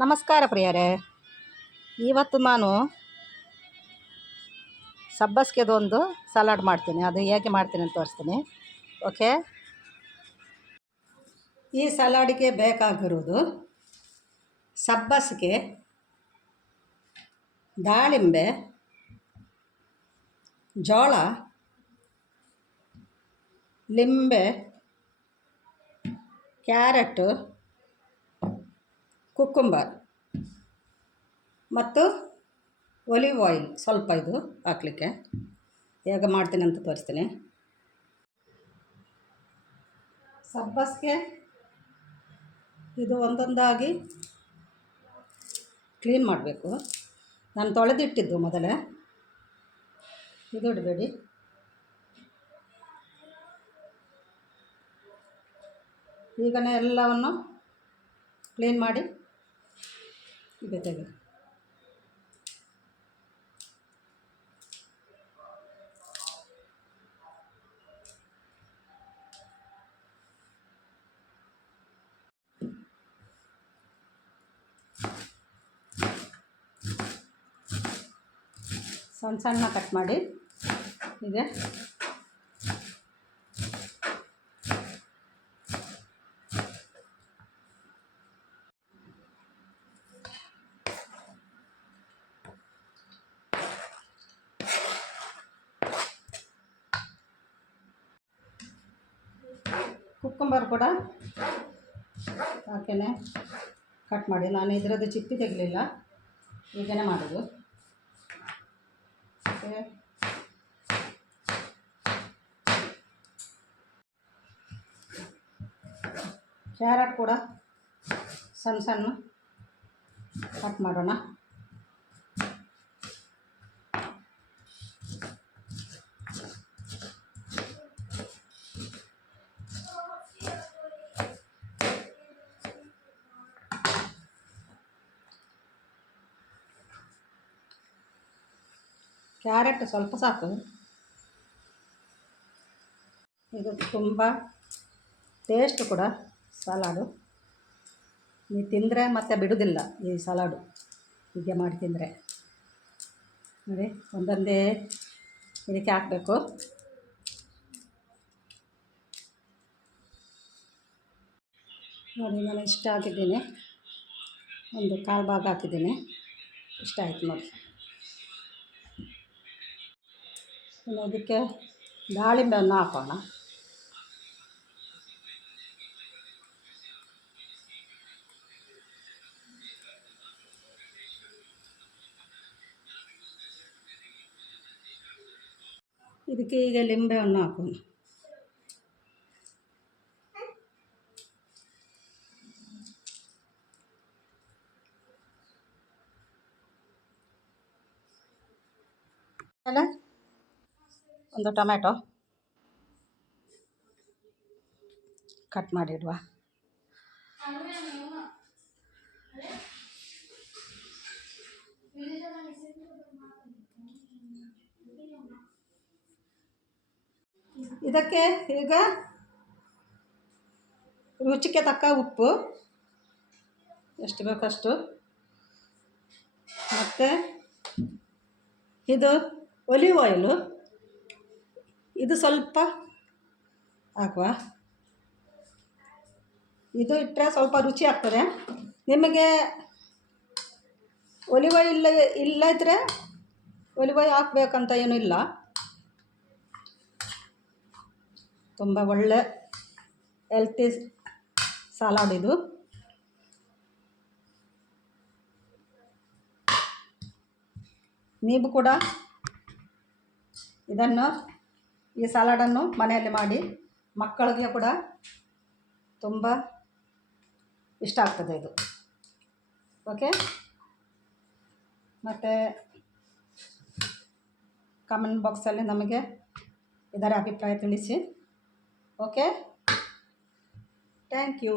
ನಮಸ್ಕಾರ ಪ್ರಿಯರೇ, ಇವತ್ತು ನಾನು ಸಬ್ಬಸ್ಗೆದೊಂದು ಸಲಾಡ್ ಮಾಡ್ತೀನಿ. ಅದು ಹೇಗೆ ಮಾಡ್ತೀನಿ ಅಂತ ತೋರಿಸ್ತೀನಿ. ಓಕೆ, ಈ ಸಲಾಡಿಗೆ ಬೇಕಾಗಿರುವುದು ಸಬ್ಬಸ್ಗೆ, ದಾಳಿಂಬೆ, ಜೋಳ, ಲಿಂಬೆ, ಕ್ಯಾರೆಟು, ಕುಕ್ಕುಂಬರ್ ಮತ್ತು ಒಲಿವ್ ಆಯಿಲ್ ಸ್ವಲ್ಪ ಇದು ಹಾಕಲಿಕ್ಕೆ. ಹೇಗೆ ಮಾಡ್ತೀನಿ ಅಂತ ತೋರಿಸ್ತೀನಿ. ಸಬ್ಬಸ್ಗೆ ಇದು ಒಂದೊಂದಾಗಿ ಕ್ಲೀನ್ ಮಾಡಬೇಕು. ನಾನು ತೊಳೆದಿಟ್ಟಿದ್ದು ಮೊದಲೇ, ಇದು ಇಡಬೇಡಿ. ಈಗನೇ ಎಲ್ಲವನ್ನು ಕ್ಲೀನ್ ಮಾಡಿ ಇದೆ ತೆಗೆ. ಸಣ್ಣ ಸಣ್ಣ ಕಟ್ ಮಾಡಿ ಹೀಗೆ ಕುಕ್ಕುಂಬರ್ ಕೂಡ ಹಾಕೇನೆ ಕಟ್ ಮಾಡಿ. ನಾನು ಇದರದ್ದು ಚಿಪ್ಪಿ ತೆಗಲಿಲ್ಲ, ಹೀಗೇ ಮಾಡೋದು. ಓಕೆ, ಕ್ಯಾರೆಟ್ ಕೂಡ ಸಣ್ಣ ಸಣ್ಣ ಕಟ್ ಮಾಡೋಣ. ಕ್ಯಾರೆಟ್ ಸ್ವಲ್ಪ ಸಾಕು. ಇದು ತುಂಬ ಟೇಸ್ಟ್ ಕೂಡ ಸಲಾಡು. ನೀವು ತಿಂದರೆ ಮತ್ತೆ ಬಿಡೋದಿಲ್ಲ ಈ ಸಲಾಡು. ಹೀಗೆ ಮಾಡಿ ತಿಂದರೆ ನೋಡಿ, ಒಂದೊಂದೇ ಇದಕ್ಕೆ ಹಾಕಬೇಕು. ನೋಡಿ, ನಾನು ಇಷ್ಟ ಹಾಕಿದ್ದೀನಿ, ಒಂದು ಕಾಲು ಭಾಗ ಹಾಕಿದ್ದೀನಿ. ಇಷ್ಟ ಆಯಿತು ನೋಡಿ. ಇನ್ನು ಅದಕ್ಕೆ ದಾಳಿಂಬೆಯನ್ನು ಹಾಕೋಣ. ಇದಕ್ಕೆ ಈಗ ಲಿಂಬೆಯನ್ನು ಹಾಕೋಣ. ಆಮೇಲೆ ಒಂದು ಟೊಮ್ಯಾಟೊ ಕಟ್ ಮಾಡಿಡುವ. ಇದಕ್ಕೆ ಈಗ ರುಚಿಗೆ ತಕ್ಕ ಉಪ್ಪು ಎಷ್ಟು ಬೇಕಷ್ಟು, ಮತ್ತು ಇದು ಒಲಿವ್ ಆಯಿಲು ಇದು ಸ್ವಲ್ಪ ಹಾಕುವ. ಇದು ಇಟ್ಟರೆ ಸ್ವಲ್ಪ ರುಚಿ ಆಗ್ತದೆ. ನಿಮಗೆ ಒಲಿವ್ ಆಯಿಲ್ ಇಲ್ಲದಿದ್ದರೆ ಒಲಿವ್ ಆಯಿಲ್ ಹಾಕಬೇಕಂತ ಏನೂ ಇಲ್ಲ. ತುಂಬ ಒಳ್ಳೆ ಹೆಲ್ತಿ ಸಲಾಡ್ ಇದು. ನೀವು ಕೂಡ ಇದನ್ನು, ಈ ಸಲಾಡನ್ನು ಮನೆಯಲ್ಲಿ ಮಾಡಿ, ಮಕ್ಕಳಿಗೆ ಕೂಡ ತುಂಬ ಇಷ್ಟ ಆಗ್ತದೆ ಇದು. ಓಕೆ, ಮತ್ತು ಕಮೆಂಟ್ ಬಾಕ್ಸಲ್ಲಿ ನಮಗೆ ಇದರ ಅಭಿಪ್ರಾಯ ತಿಳಿಸಿ. Okay, thank you.